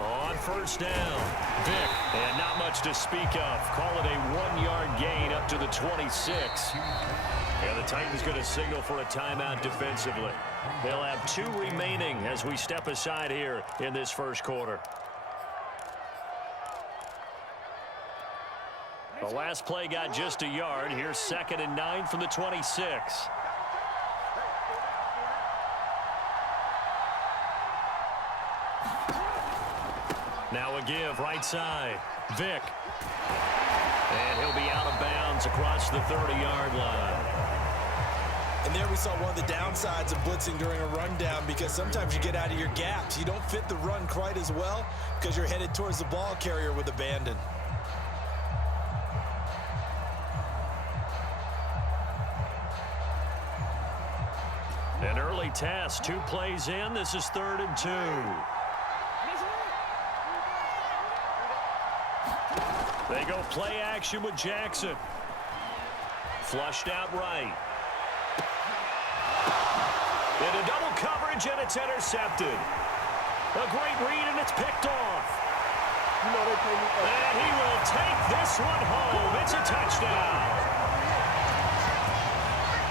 On first down, Vick, and not much to speak of. Call it a 1-yard gain up to the 26. And the Titans going to signal for a timeout defensively. They'll have 2 remaining as we step aside here in this first quarter. The last play got just a yard. Here's 2nd and 9 from the 26. Now a give right side. Vick. And he'll be out of bounds across the 30-yard line. And there we saw one of the downsides of blitzing during a rundown, because sometimes you get out of your gaps. You don't fit the run quite as well because you're headed towards the ball carrier with abandon. An early test, 2 plays in. This is 3rd and 2. They go play action with Jackson. Flushed out right. Into double coverage, and it's intercepted. A great read, and it's picked off. And he will take this one home. It's a touchdown.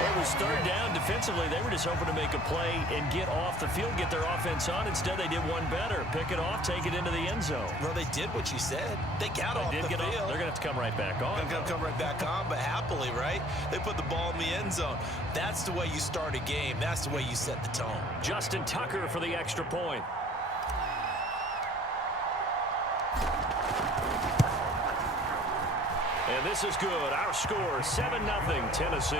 It was 3rd down. Defensively, they were just hoping to make a play and get off the field, get their offense on. Instead, they did one better. Pick it off, take it into the end zone. Well, they did what you said. They got off the field. They're going to have to come right back on. They're going to come right back on, but happily, right? They put the ball in the end zone. That's the way you start a game. That's the way you set the tone. Justin Tucker for the extra point. And this is good. Our score, 7-0 Tennessee.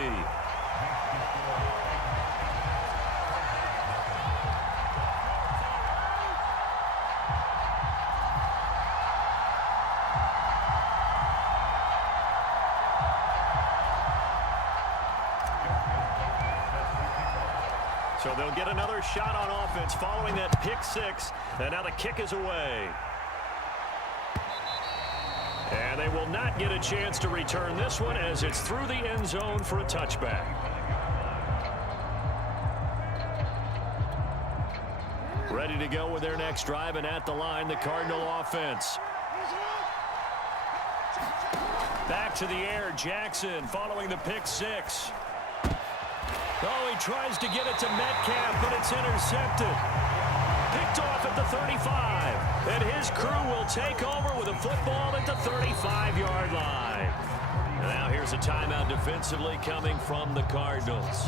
So they'll get another shot on offense following that pick 6. And now the kick is away. And they will not get a chance to return this one as it's through the end zone for a touchback. Ready to go with their next drive, and at the line, the Cardinal offense. Back to the air, Jackson following the pick 6. Oh, he tries to get it to Metcalf, but it's intercepted. Picked off at the 35. And his crew will take over with a football at the 35-yard line. And now here's a timeout defensively coming from the Cardinals.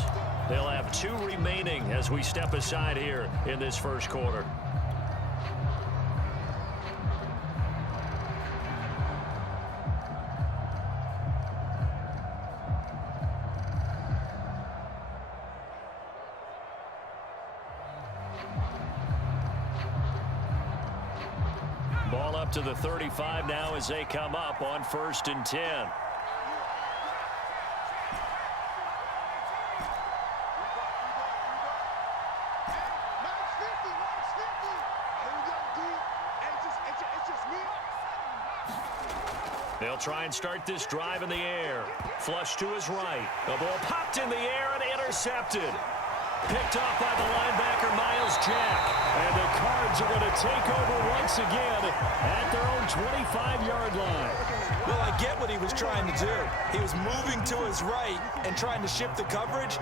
They'll have 2 remaining as we step aside here in this first quarter. Ball up to the 35 now as they come up on 1st and 10. They'll try and start this drive in the air. Flush to his right. The ball popped in the air and intercepted. Picked off by the linebacker, Miles Jack. And the Cards are going to take over once again at their own 25-yard line. Well, I get what he was trying to do. He was moving to his right and trying to shift the coverage,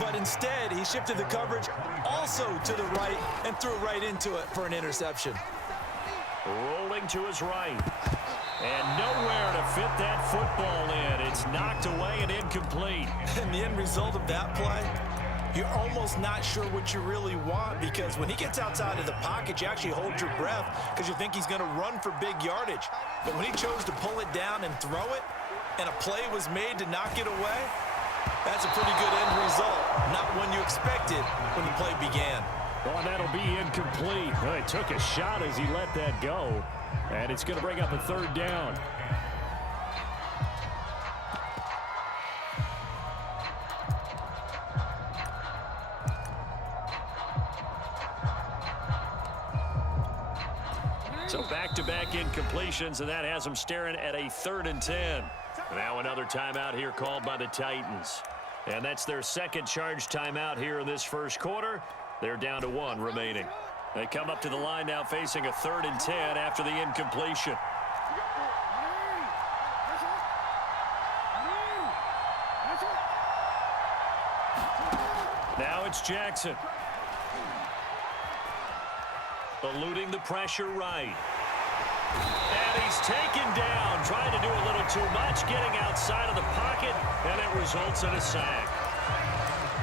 but instead he shifted the coverage also to the right and threw right into it for an interception. Rolling to his right. And nowhere to fit that football in. It's knocked away and incomplete. And the end result of that play, you're almost not sure what you really want, because when he gets outside of the pocket, you actually hold your breath because you think he's going to run for big yardage. But when he chose to pull it down and throw it, and a play was made to knock it away, that's a pretty good end result. Not one you expected when the play began. Oh, and that'll be incomplete. Well, he took a shot as he let that go. And it's going to bring up a 3rd down. So back-to-back incompletions, and that has them staring at a 3rd and 10. Now another timeout here called by the Titans. And that's their 2nd charge timeout here in this first quarter. They're down to 1 remaining. They come up to the line now facing a 3rd and 10 after the incompletion. Now it's Jackson. Eluding the pressure right. And he's taken down, trying to do a little too much, getting outside of the pocket, and it results in a sack.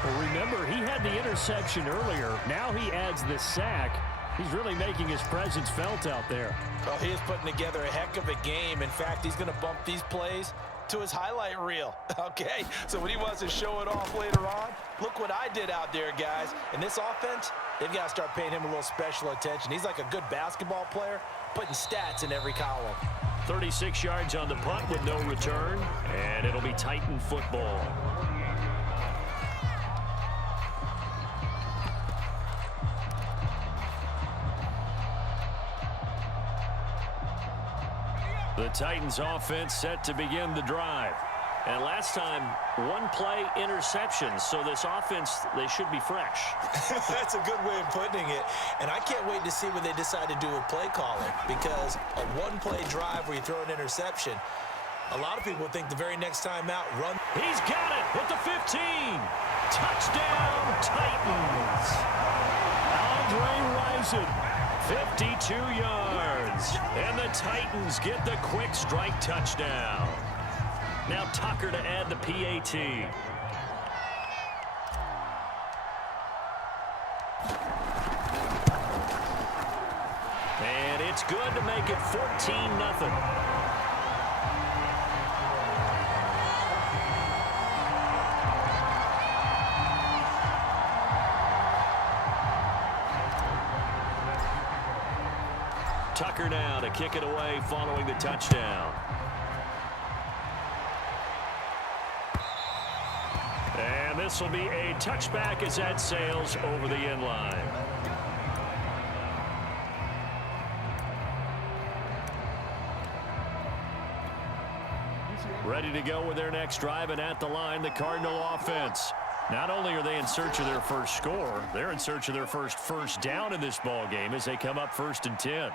Well, remember, he had the interception earlier. Now he adds the sack. He's really making his presence felt out there. Well, he is putting together a heck of a game. In fact, he's going to bump these plays to his highlight reel, okay? So when he wants to show it off later on, look what I did out there, guys. In this offense, they've got to start paying him a little special attention. He's like a good basketball player, putting stats in every column. 36 yards on the punt with no return, and it'll be Titan football. The Titans offense set to begin the drive. And last time, 1-play interceptions. So this offense, they should be fresh. That's a good way of putting it. And I can't wait to see what they decide to do with play calling. Because a 1-play drive where you throw an interception, a lot of people think the very next time out, run. He's got it at the 15. Touchdown, Titans. Andre Rison. 52 yards, and the Titans get the quick strike touchdown. Now Tucker to add the PAT. And it's good to make it 14-0. Tucker now to kick it away following the touchdown. And this will be a touchback as that sails over the end line. Ready to go with their next drive, and at the line, the Cardinal offense. Not only are they in search of their first score, they're in search of their first down in this ball game as they come up 1st and 10.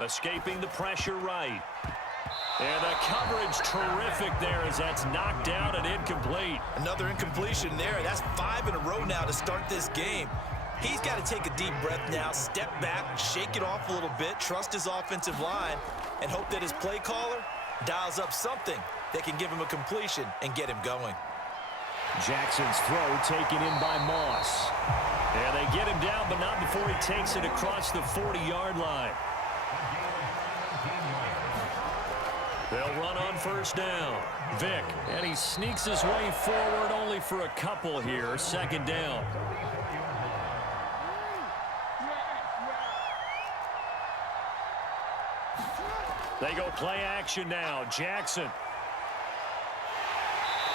Escaping the pressure right. And the coverage terrific there as that's knocked down and incomplete. Another incompletion there. That's 5 in a row now to start this game. He's got to take a deep breath now, step back, shake it off a little bit, trust his offensive line, and hope that his play caller dials up something that can give him a completion and get him going. Jackson's throw taken in by Moss. And they get him down, but not before he takes it across the 40-yard line. They'll run on 1st down. Vick, and he sneaks his way forward only for a couple here. 2nd down. They go play action now. Jackson.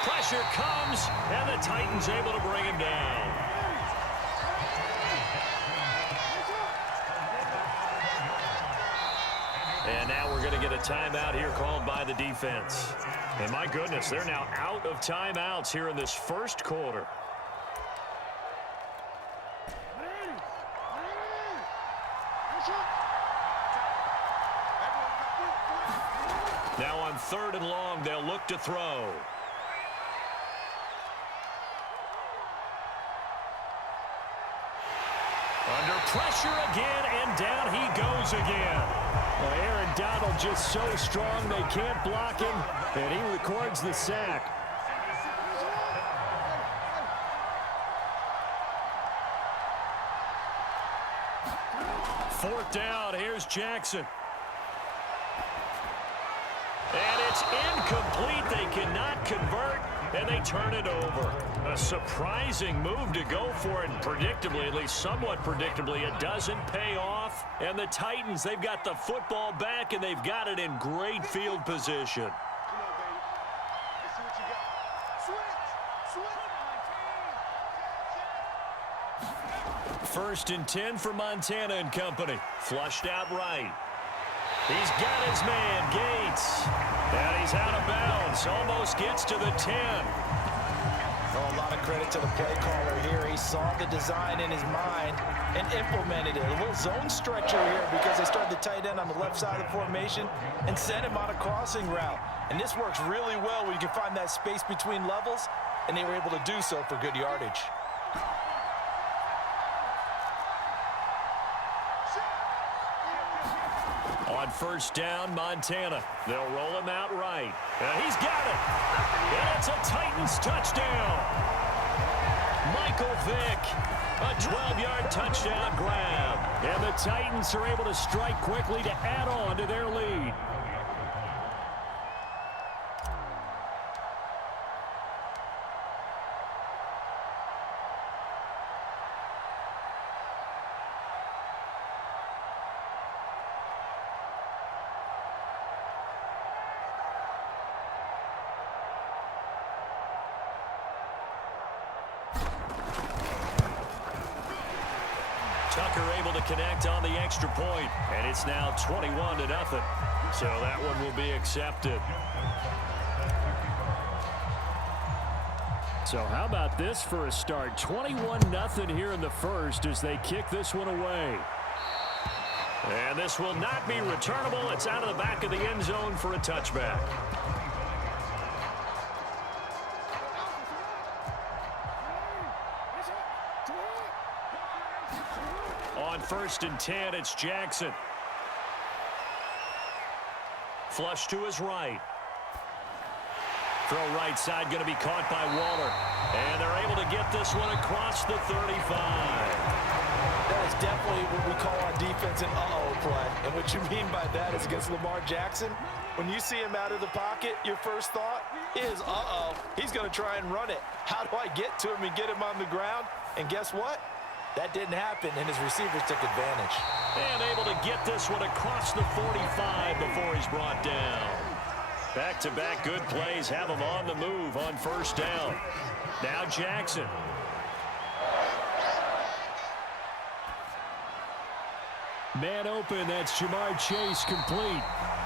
Pressure comes, and the Titans able to bring him down. And now we're going to get a timeout here called by the defense. And my goodness, they're now out of timeouts here in this 1st quarter. Now on 3rd and long, they'll look to throw. Under pressure again, and down he goes again. Well, Aaron Donald just so strong they can't block him, and he records the sack. Fourth down, here's Jackson. And it's incomplete. They cannot convert, and they turn it over. A surprising move to go for it, and predictably, at least somewhat predictably, it doesn't pay off. And the Titans, they've got the football back, and they've got it in great field position. 1st and 10 for Montana and company. Flushed out right. He's got his man, Gates. And he's out of bounds. Almost gets to the 10. Oh, a lot of credit to the play caller here. He saw the design in his mind and implemented it. A little zone stretcher here because they started the tight end on the left side of the formation and sent him on a crossing route. And this works really well when you can find that space between levels, and they were able to do so for good yardage. On first down, Montana. They'll roll him out right. He's got it. And it's a Titans touchdown. Michael Vick, a 12-yard touchdown grab. And the Titans are able to strike quickly to add on to their lead. Tucker able to connect on the extra point, and it's now 21-0. So that one will be accepted. So how about this for a start? 21-0 here in the first as they kick this one away. And this will not be returnable. It's out of the back of the end zone for a touchback. On 1st and 10, it's Jackson. Flush to his right. Throw right side going to be caught by Waller. And they're able to get this one across the 35. That is definitely what we call on defense an uh-oh play. And what you mean by that is against Lamar Jackson, when you see him out of the pocket, your first thought is, uh-oh, he's going to try and run it. How do I get to him and get him on the ground? And guess what? That didn't happen, and his receivers took advantage. And able to get this one across the 45 before he's brought down. Back-to-back good plays have him on the move on first down. Now Jackson. Man open, that's Jamar Chase complete.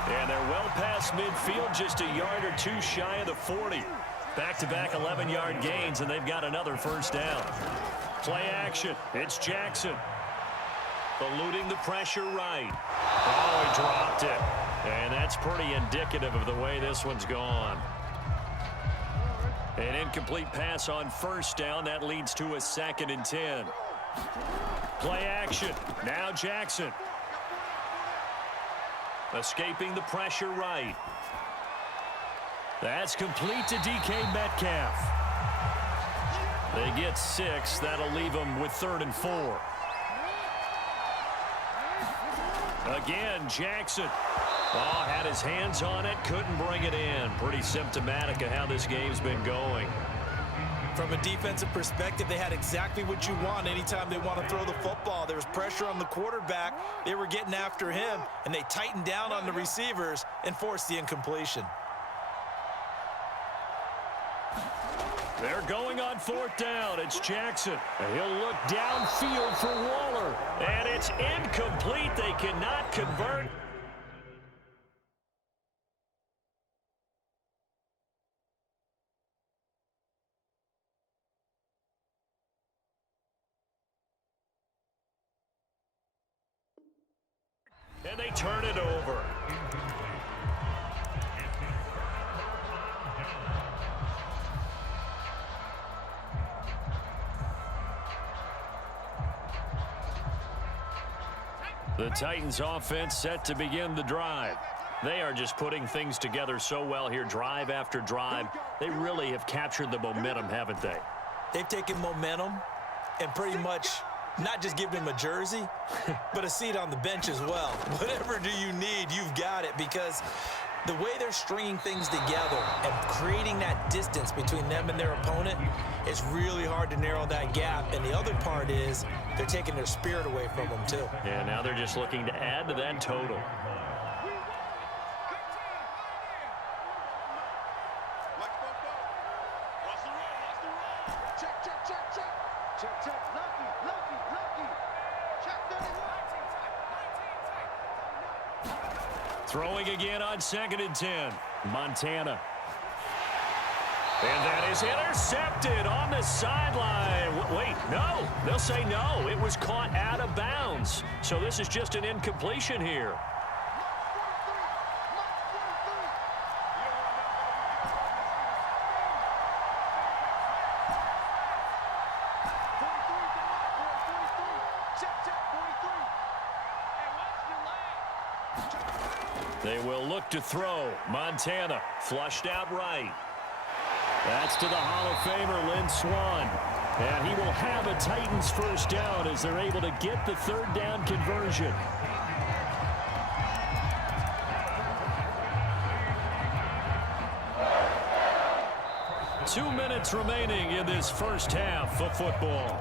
And they're well past midfield, just a yard or two shy of the 40. Back-to-back 11-yard gains, and they've got another first down. Play action. It's Jackson. Eluding the pressure right. Oh, he dropped it. And that's pretty indicative of the way this one's gone. An incomplete pass on first down. That leads to a 2nd and 10. Play action. Now Jackson. Escaping the pressure right. That's complete to DK Metcalf. They get 6. That'll leave them with 3rd and 4. Again, Jackson. Oh, had his hands on it. Couldn't bring it in. Pretty symptomatic of how this game's been going. From a defensive perspective, they had exactly what you want anytime they want to throw the football. There was pressure on the quarterback. They were getting after him, and they tightened down on the receivers and forced the incompletion. They're going on 4th down. It's Jackson. And he'll look downfield for Waller. And it's incomplete. They cannot convert. And they turn it over. The Titans offense set to begin the drive. They are just putting things together so well here, drive after drive. They really have captured the momentum, haven't they? They've taken momentum and pretty much not just given him a jersey, but a seat on the bench as well. Whatever do you need, you've got it, because the way they're stringing things together and creating that distance between them and their opponent, it's really hard to narrow that gap. And the other part is they're taking their spirit away from them, too. Yeah, now they're just looking to add to that total. Throwing again on 2nd and 10. Montana. And that is intercepted on the sideline. Wait, no. They'll say no. It was caught out of bounds. So this is just an incompletion here. They will look to throw. Montana flushed out right. That's to the Hall of Famer, Lynn Swann. And he will have a Titans first down as they're able to get the third down conversion. Two minutes remaining in this first half of football.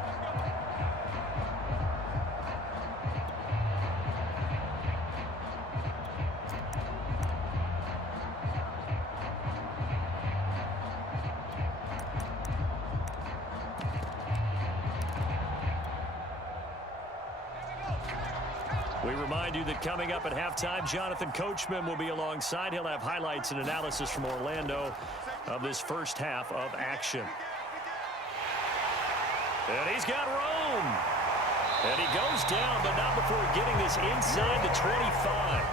We remind you that coming up at halftime, Jonathan Coachman will be alongside. He'll have highlights and analysis from Orlando of this first half of action. And he's got room. And he goes down, but not before getting this inside the 25.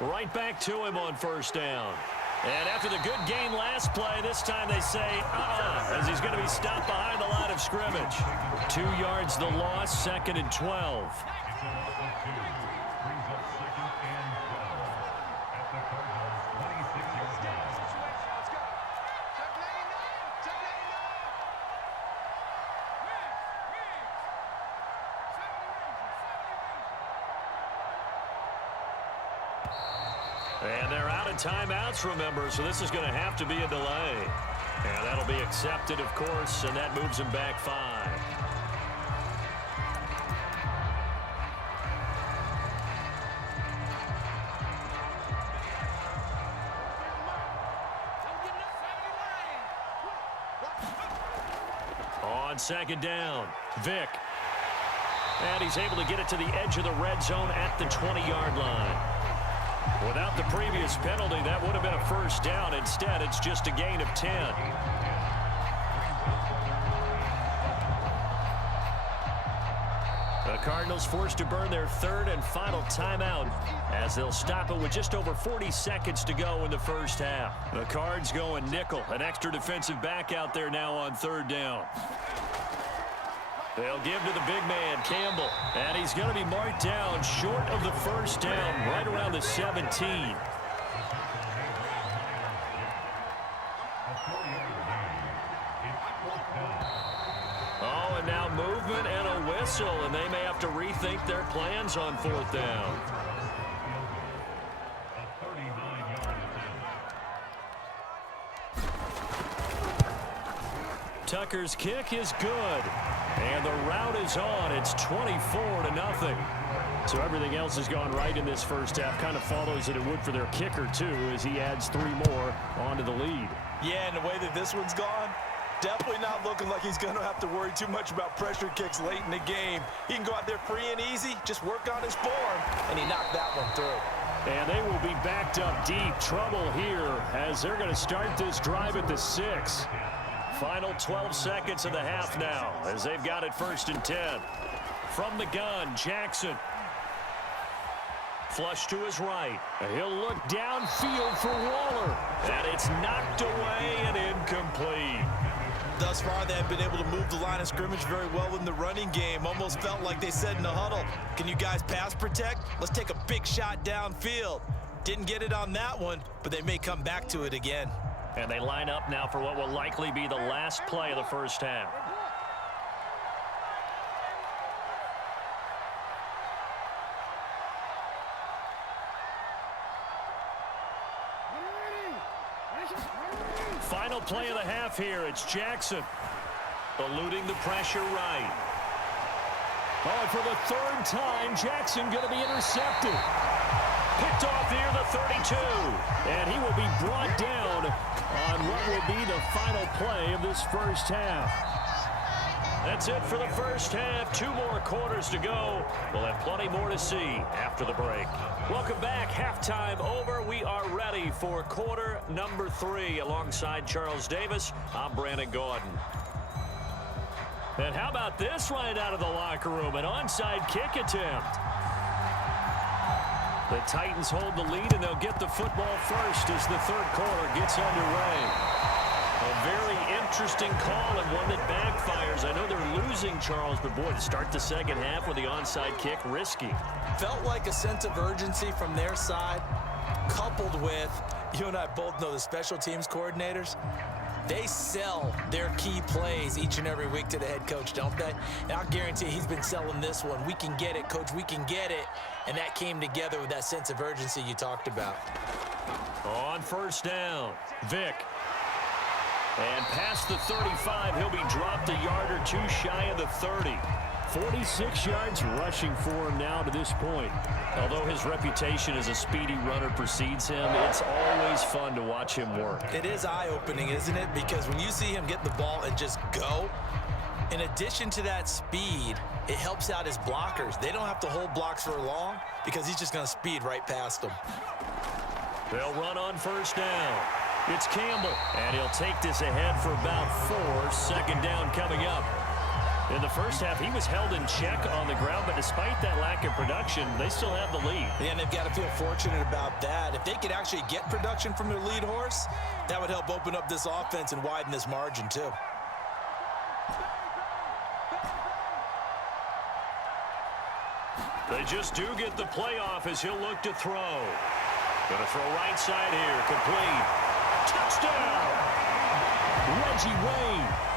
Right back to him on first down. And after the good gain last play, this time they say, as he's going to be stopped behind the line of scrimmage. 2 yards the loss, 2nd and 12. And they're out of timeouts, remember, so this is going to have to be a delay. And that'll be accepted, of course, and that moves him back 5. On 2nd down, Vick. And he's able to get it to the edge of the red zone at the 20-yard line. Without the previous penalty, that would have been a first down. Instead, it's just a gain of 10. The Cardinals forced to burn their 3rd and final timeout as they'll stop it with just over 40 seconds to go in the first half. The Cards going nickel, an extra defensive back out there now on 3rd down. They'll give to the big man, Campbell, and he's going to be marked down short of the first down, right around the 17. Oh, and now movement and a whistle, and they may have to rethink their plans on 4th down. Tucker's kick is good. And the route is on. It's 24-0. So everything else has gone right in this first half. Kind of follows that it would for their kicker, too, as he adds 3 more onto the lead. Yeah, and the way that this one's gone, definitely not looking like he's going to have to worry too much about pressure kicks late in the game. He can go out there free and easy, just work on his form, and he knocked that one through. And they will be backed up deep. Trouble here as they're going to start this drive at the 6. Final 12 seconds of the half now as they've got it 1st and 10. From the gun, Jackson. Flush to his right. He'll look downfield for Waller. And it's knocked away and incomplete. Thus far, they have been able to move the line of scrimmage very well in the running game. Almost felt like they said in the huddle, can you guys pass protect? Let's take a big shot downfield. Didn't get it on that one, but they may come back to it again. And they line up now for what will likely be the last play of the first half. Final play of the half here. It's Jackson eluding the pressure right. Oh, and for the 3rd time, Jackson going to be intercepted. Picked off near the 32. And he will be brought down on what will be the final play of this first half. That's it for the first half. 2 more quarters to go. We'll have plenty more to see after the break. Welcome back. Halftime over. We are ready for quarter number 3. Alongside Charles Davis, I'm Brandon Gordon. And how about this right out of the locker room? An onside kick attempt. The Titans hold the lead, and they'll get the football first as the third quarter gets underway. A very interesting call and one that backfires. I know they're losing, Charles, but boy, to start the second half with the onside kick, risky. Felt like a sense of urgency from their side, coupled with, you and I both know the special teams coordinators, they sell their key plays each and every week to the head coach, don't they? And I'll guarantee he's been selling this one. We can get it, coach, we can get it. And that came together with that sense of urgency you talked about. On first down, Vick. And past the 35, he'll be dropped a yard or 2 shy of the 30. 46 yards rushing for him now to this point. Although his reputation as a speedy runner precedes him, it's always fun to watch him work. It is eye-opening, isn't it? Because when you see him get the ball and just go, in addition to that speed, it helps out his blockers. They don't have to hold blocks for long because he's just going to speed right past them. They'll run on first down. It's Campbell, and he'll take this ahead for about 4. Second down coming up. In the first half, he was held in check on the ground, but despite that lack of production, they still have the lead. And they've got to feel fortunate about that. If they could actually get production from their lead horse, that would help open up this offense and widen this margin too. They just do get the playoff as he'll look to throw. Gonna throw right side here, complete. Touchdown! Reggie Wayne